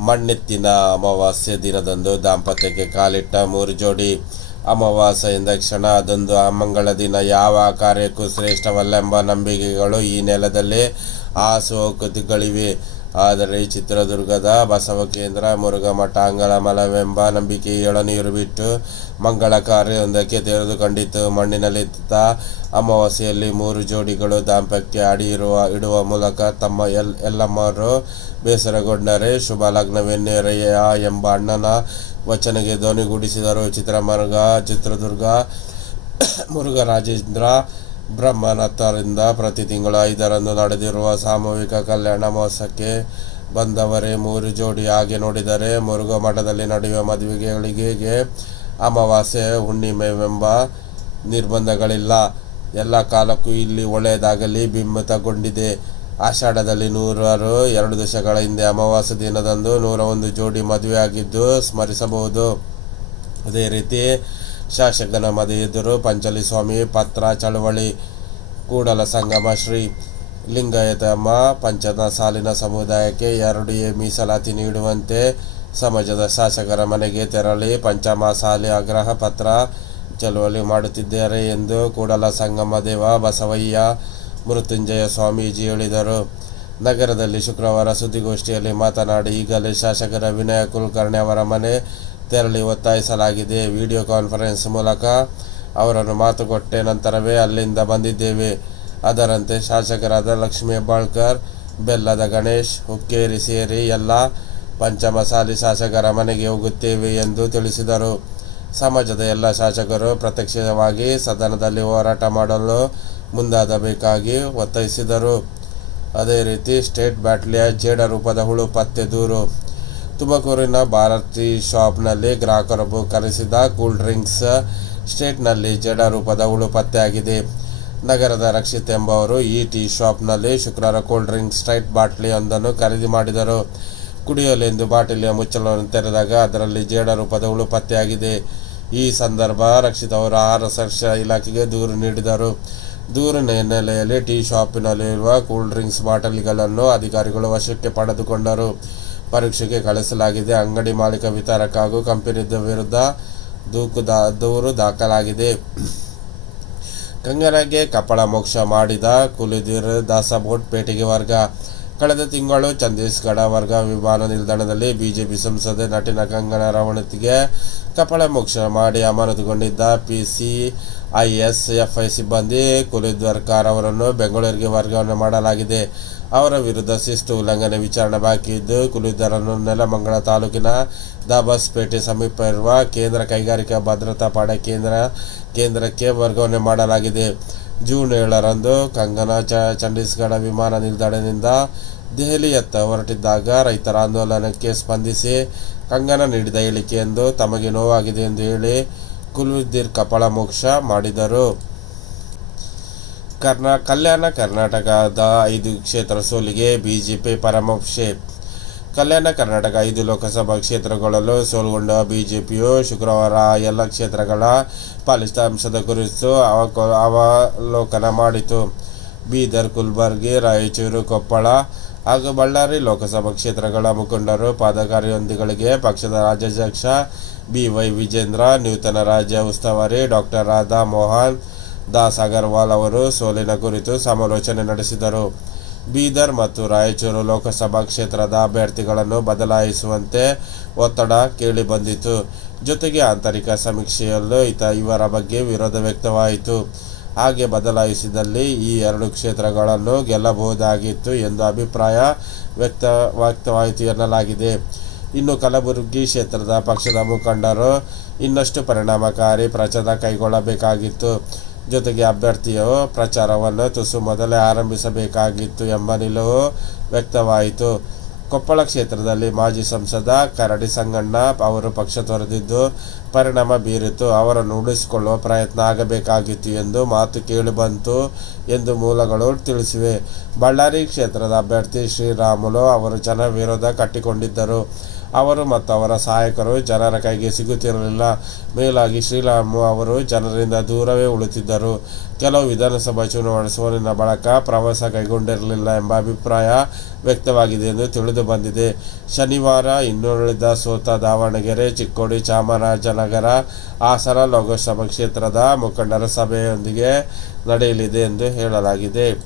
ಮಣ್ಣೆತ್ತಿನ ಅಮಾವಾಸ್ಯೆ ದಿನದಂದು ದಾಂಪತ್ಯಕ್ಕೆ ಕಾಲಿಟ್ಟ ಮೂರು ಜೋಡಿ. ಅಮಾವಾಸ್ಯೆಯಿಂದ ಕ್ಷಣ ಅದೊಂದು. ಅಮಂಗಳ ದಿನ ಯಾವ ಕಾರ್ಯಕ್ಕೂ ಶ್ರೇಷ್ಠವಲ್ಲ ಎಂಬ ನಂಬಿಕೆಗಳು ಈ ನೆಲದಲ್ಲಿ ಹಾಸುಹೊಕ್ಕುಗಳಿವೆ ಆದರೆ ಚಿತ್ರದುರ್ಗದ ಬಸವ ಕೇಂದ್ರ ಮುರುಘಮಠ ಅಂಗಳಮಲವೆಂಬ ನಂಬಿಕೆ ಎಳನೀರು ಬಿಟ್ಟು ಮಂಗಳ ಕಾರ್ಯವೊಂದಕ್ಕೆ ತೆರೆದುಕೊಂಡಿತು ಮಣ್ಣಿನಲ್ಲಿದ್ದ ಅಮಾವಾಸ್ಯೆಯಲ್ಲಿ ಮೂರು ಜೋಡಿಗಳು ದಾಂಪತ್ಯ ಅಡಿ ಇರುವ, ಇಡುವ ಮೂಲಕ ತಮ್ಮ ಎಲ್, ಎಲ್ಲಮ್ಮರು ಬೇಸರಗೊಂಡರೆ ಶುಭ ಲಗ್ನವೆನ್ನೆರೆಯ ಎಂಬ ಅಣ್ಣನ ವಚನಕ್ಕೆ ಧ್ವನಿಗೂಡಿಸಿದರು. ಚಿತ್ರಮರ್ಗ, ಚಿತ್ರದುರ್ಗ, ಮುರುಘರಾಜೇಂದ್ರ ಬ್ರಹ್ಮನಾಥರಿಂದ ಪ್ರತಿ ತಿಂಗಳು ಐದರಂದು ನಡೆದಿರುವ ಸಾಮೂಹಿಕ ಕಲ್ಯಾಣ ಮಹೋತ್ಸವಕ್ಕೆ ಬಂದವರೇ ಮೂರು ಜೋಡಿ ಹಾಗೆ ನೋಡಿದರೆ ಮುರುಘ ಮಠದಲ್ಲಿ ನಡೆಯುವ ಮದುವೆಗಳಿಗೆ ಅಮಾವಾಸ್ಯೆ ಹುಣ್ಣಿಮೆವೆಂಬ ನಿರ್ಬಂಧಗಳಿಲ್ಲ. ಎಲ್ಲ ಕಾಲಕ್ಕೂ ಇಲ್ಲಿ ಒಳ್ಳೆಯದಾಗಲಿ ಬಿಂಬಿತಗೊಂಡಿದೆ. ಆಷಾಢದಲ್ಲಿ ನೂರಾರು, ಎರಡು ದಶಕಗಳ ಹಿಂದೆ ಅಮಾವಾಸ್ಯೆ ದಿನದಂದು ನೂರ ಒಂದು ಜೋಡಿ ಮದುವೆಯಾಗಿದ್ದು ಸ್ಮರಿಸಬಹುದು. ಅದೇ ರೀತಿ ಶಾಸಕನ ಮದುವೆ ಎದುರು ಪಂಚಲಿ ಸ್ವಾಮಿ ಪತ್ರ, ಚಳವಳಿ, ಕೂಡಲ ಸಂಗಮ, ಶ್ರೀ ಲಿಂಗಾಯತಮ್ಮ, ಪಂಚದ ಸಾಲಿನ ಸಮುದಾಯಕ್ಕೆ ಎರಡು ಎ ಮೀಸಲಾತಿ ನೀಡುವಂತೆ ಸಮಾಜದ ಶಾಸಕರ ಮನೆಗೆ ತೆರಳಿ ಪಂಚಮ ಸಾಲಿ ಆಗ್ರಹ ಪತ್ರ ಚಳವಳಿ ಮಾಡುತ್ತಿದ್ದಾರೆ ಎಂದು ಕೂಡಲ ಸಂಗಮ ದೇವ ಬಸವಯ್ಯ ಮೃತ್ಯುಂಜಯ ಸ್ವಾಮೀಜಿ ಹೇಳಿದರು. ನಗರದಲ್ಲಿ ಶುಕ್ರವಾರ ಸುದ್ದಿಗೋಷ್ಠಿಯಲ್ಲಿ ಮಾತನಾಡಿ, ಈಗಲೇ ಶಾಸಕರ ವಿನಯ ಕುಲಕರ್ಣಿ ಅವರ ಮನೆ ತೆರಳಿ ಒತ್ತಾಯಿಸಲಾಗಿದೆ. ವಿಡಿಯೋ ಕಾನ್ಫರೆನ್ಸ್ ಮೂಲಕ ಅವರನ್ನು ಮಾತುಕೊಟ್ಟೆ. ನಂತರವೇ ಅಲ್ಲಿಂದ ಬಂದಿದ್ದೇವೆ. ಅದರಂತೆ ಶಾಸಕರಾದ ಲಕ್ಷ್ಮೀ ಹೆಬ್ಬಾಳ್ಕರ್, ಬೆಲ್ಲದ ಗಣೇಶ್, ಹುಕ್ಕೇರಿ ಸೇರಿ ಎಲ್ಲ ಪಂಚಮಸಾಲಿ ಶಾಸಕರ ಮನೆಗೆ ಹೋಗುತ್ತೇವೆ ಎಂದು ತಿಳಿಸಿದರು. ಸಮಾಜದ ಎಲ್ಲ ಶಾಸಕರು ಪ್ರತ್ಯಕ್ಷವಾಗಿ ಸದನದಲ್ಲಿ ಹೋರಾಟ ಮಾಡಲು ಮುಂದಾದಬೇಕಾಗಿ ಒತ್ತಾಯಿಸಿದರು. ಅದೇ ರೀತಿ ಸ್ಟೇಟ್ ಬ್ಯಾಟ್ಲಿಯ ಜೇಡ ರೂಪದ ಹುಳು ಪತ್ತೆ ದೂರು ತುಮಕೂರಿನ ಭಾರತಿ ಶಾಪ್ನಲ್ಲಿ ಗ್ರಾಹಕರೊಬ್ಬರು ಕರೆಸಿದ ಕೂಲ್ ಡ್ರಿಂಕ್ಸ್ ಸ್ಟೇಟ್ನಲ್ಲಿ ಜಡ ರೂಪದ ಹುಳು ಪತ್ತೆಯಾಗಿದೆ. ನಗರದ ರಕ್ಷಿತ್ ಎಂಬವರು ಈ ಟೀ ಶಾಪ್ನಲ್ಲಿ ಶುಕ್ರವಾರ ಕೂಲ್ ಡ್ರಿಂಕ್ಸ್ ಸ್ಟ್ರೈಟ್ ಬಾಟ್ಲಿಯೊಂದನ್ನು ಖರೀದಿ ಮಾಡಿದರು. ಕುಡಿಯಲೆಂದು ಬಾಟಲಿಯ ಮುಚ್ಚಳವನ್ನು ತೆರೆದಾಗ ಅದರಲ್ಲಿ ಜೇಡ ರೂಪದ ಹುಳು ಪತ್ತೆಯಾಗಿದೆ. ಈ ಸಂದರ್ಭ ರಕ್ಷಿತ್ ಅವರು ಆಹಾರ ಸುರಕ್ಷಾ ಇಲಾಖೆಗೆ ದೂರು ನೀಡಿದರು. ದೂರಿನ ಹಿನ್ನೆಲೆಯಲ್ಲಿ ಟೀ ಶಾಪಿನಲ್ಲಿರುವ ಕೂಲ್ ಡ್ರಿಂಕ್ಸ್ ಬಾಟಲಿಗಳನ್ನು ಅಧಿಕಾರಿಗಳು ವಶಕ್ಕೆ ಪಡೆದುಕೊಂಡರು. ಪರೀಕ್ಷೆಗೆ ಕಳಿಸಲಾಗಿದೆ. ಅಂಗಡಿ ಮಾಲೀಕ ವಿತರಕ ಹಾಗೂ ಕಂಪನಿ ವಿರುದ್ಧ ದೂಕು ದೂರು ದಾಖಲಾಗಿದೆ. ಕಂಗನಗೆ ಕಪಳ ಮೋಕ್ಷ ಮಾಡಿದ ಕುಲಿದಿರ ದಾಸಬೋಟ್ ಪೇಟೆಗೆ ವರ್ಗ ಕಳೆದ ತಿಂಗಳು ಛತ್ತೀಸ್ಗಢ ವರ್ಗ ವಿಮಾನ ನಿಲ್ದಾಣದಲ್ಲಿ ಬಿಜೆಪಿ ಸಂಸದೆ ನಟಿನ ಕಂಗನ ರಾವಣತಿಗೆ ಕಪಾಳ ಮೋಕ್ಷ ಮಾಡಿ ಅಮಾನತುಗೊಂಡಿದ್ದ ಪಿಸಿ ಐ ಎಸ್ ಎಫ್ ಸಿಬ್ಬಂದಿ ಕುಲಿದ್ವರ್ಕಾರ್ ಅವರನ್ನು ಬೆಂಗಳೂರಿಗೆ ವರ್ಗಾವಣೆ ಮಾಡಲಾಗಿದೆ. ಅವರ ವಿರುದ್ಧ ಶಿಸ್ತು ಉಲ್ಲಂಘನೆ ವಿಚಾರಣೆ ಬಾಕಿ ಇದ್ದು ಕುಲಿದ್ದರನ್ನು ನೆಲಮಂಗಲ ತಾಲೂಕಿನ ದಾಬಸ್ಪೇಟೆ ಸಮೀಪ ಇರುವ ಕೇಂದ್ರ ಕೈಗಾರಿಕಾ ಭದ್ರತಾ ಪಡೆ ಕೇಂದ್ರ, ಕೇಂದ್ರಕ್ಕೆ ವರ್ಗಾವಣೆ ಮಾಡಲಾಗಿದೆ. ಜೂನ್ ಏಳರಂದು ಕಂಗನಾ ಚ ಚಂಡೀಸ್ಗಢ ವಿಮಾನ ನಿಲ್ದಾಣದಿಂದ ದೆಹಲಿಯತ್ತ ಹೊರಟಿದ್ದಾಗ ರೈತರ ಆಂದೋಲನಕ್ಕೆ ಸ್ಪಂದಿಸಿ ಕಂಗನ ನೀಡಿದ ಹೇಳಿಕೆಯೆಂದು ತಮಗೆ ನೋವಾಗಿದೆ ಎಂದು ಹೇಳಿ ಕುಲ್ವಿದ್ದೀರ್ ಕಪಾಳ ಮೋಕ್ಷ ಮಾಡಿದರು. ಕರ್ನಾ, ಕಲ್ಯಾಣ ಕರ್ನಾಟಕದ ಐದು ಕ್ಷೇತ್ರ ಸೋಲಿಗೆ ಬಿಜೆಪಿ ಪರಾಮರ್ಶೆ ಕಲ್ಯಾಣ ಕರ್ನಾಟಕ ಐದು ಲೋಕಸಭಾ ಕ್ಷೇತ್ರಗಳಲ್ಲೂ ಸೋಲ್ಗೊಂಡ ಬಿಜೆಪಿಯು ಶುಕ್ರವಾರ ಎಲ್ಲ ಕ್ಷೇತ್ರಗಳ ಫಲಿತಾಂಶದ ಕುರಿತು ಅವಕ, ಅವಲೋಕನ ಮಾಡಿತು. ಬೀದರ್ ಕುಲ್ಬರ್ಗಿ ರಾಯಚೂರು, ಕೊಪ್ಪಳ ಹಾಗೂ ಬಳ್ಳಾರಿ ಲೋಕಸಭಾ ಕ್ಷೇತ್ರಗಳ ಮುಖಂಡರು ಪಾದಕಾರಿಯೊಂದಿಗಳಿಗೆ ಪಕ್ಷದ ರಾಜ್ಯಾಧ್ಯಕ್ಷ ಬಿ ವೈ ವಿಜೇಂದ್ರ, ನೂತನ ರಾಜ್ಯ ಉಸ್ತುವಾರಿ ಡಾಕ್ಟರ್ ರಾಧಾ ಮೋಹನ್ ದಾಸ್ ಅಗರ್ವಾಲ್ ಅವರು ಸೋಲಿನ ಕುರಿತು ಸಮಾಲೋಚನೆ ನಡೆಸಿದರು. ಬೀದರ್ ಮತ್ತು ರಾಯಚೂರು ಲೋಕಸಭಾ ಕ್ಷೇತ್ರದ ಅಭ್ಯರ್ಥಿಗಳನ್ನು ಬದಲಾಯಿಸುವಂತೆ ಒತ್ತಡ ಕೇಳಿಬಂದಿತು. ಜೊತೆಗೆ ಆಂತರಿಕ ಸಮೀಕ್ಷೆಯಲ್ಲೂ ಈತ ಇವರ ಬಗ್ಗೆ ವಿರೋಧ ವ್ಯಕ್ತವಾಯಿತು. ಹಾಗೆ ಬದಲಾಯಿಸಿದಲ್ಲಿ ಈ ಎರಡು ಕ್ಷೇತ್ರಗಳನ್ನು ಗೆಲ್ಲಬಹುದಾಗಿತ್ತು ಎಂದು ಅಭಿಪ್ರಾಯ ವ್ಯಕ್ತ ವ್ಯಕ್ತವಾಯಿತು ಎನ್ನಲಾಗಿದೆ. ಇನ್ನು ಕಲಬುರಗಿ ಕ್ಷೇತ್ರದ ಪಕ್ಷದ ಮುಖಂಡರು ಇನ್ನಷ್ಟು ಪರಿಣಾಮಕಾರಿ ಪ್ರಚಾರ ಕೈಗೊಳ್ಳಬೇಕಾಗಿತ್ತು. ಜೊತೆಗೆ ಅಭ್ಯರ್ಥಿಯು ಪ್ರಚಾರವನ್ನು ತುಸು ಮೊದಲೇ ಆರಂಭಿಸಬೇಕಾಗಿತ್ತು ಎಂಬ ನಿಲುವು ವ್ಯಕ್ತವಾಯಿತು. ಕೊಪ್ಪಳ ಕ್ಷೇತ್ರದಲ್ಲಿ ಮಾಜಿ ಸಂಸದ ಕರಡಿ ಸಂಗಣ್ಣ ಅವರು ಪಕ್ಷ ತೊರೆದಿದ್ದು ಪರಿಣಾಮ ಬೀರಿತು. ಅವರನ್ನು ಉಳಿಸಿಕೊಳ್ಳುವ ಪ್ರಯತ್ನ ಆಗಬೇಕಾಗಿತ್ತು ಎಂದು ಮಾತು ಕೇಳಿಬಂತು ಎಂದು ಮೂಲಗಳು ತಿಳಿಸಿವೆ. ಬಳ್ಳಾರಿ ಕ್ಷೇತ್ರದ ಅಭ್ಯರ್ಥಿ ಶ್ರೀರಾಮುಲು ಅವರು ಜನ ವಿರೋಧ ಕಟ್ಟಿಕೊಂಡಿದ್ದರು. ಅವರು ಮತ್ತು ಅವರ ಸಹಾಯಕರು ಜನರ ಕೈಗೆ ಸಿಗುತ್ತಿರಲಿಲ್ಲ. ಮೇಲಾಗಿ ಶ್ರೀರಾಮು ಅವರು ಜನರಿಂದ ದೂರವೇ ಉಳಿತಿದ್ದರು. ಕೆಲವು ವಿಧಾನಸಭಾ ಚುನಾವಣೆ ಸೋಲಿನ ಬಳಿಕ ಪ್ರವಾಸ ಕೈಗೊಂಡಿರಲಿಲ್ಲ ಎಂಬ ಅಭಿಪ್ರಾಯ ವ್ಯಕ್ತವಾಗಿದೆ ಎಂದು ತಿಳಿದು ಬಂದಿದೆ. ಶನಿವಾರ ಇನ್ನುಳಿದ ಸೋತ ದಾವಣಗೆರೆ, ಚಿಕ್ಕೋಡಿ, ಚಾಮರಾಜನಗರ, ಹಾಸನ ಲೋಕಸಭಾ ಕ್ಷೇತ್ರದ ಮುಖಂಡರ ಸಭೆಯೊಂದಿಗೆ ನಡೆಯಲಿದೆ ಎಂದು ಹೇಳಲಾಗಿದೆ.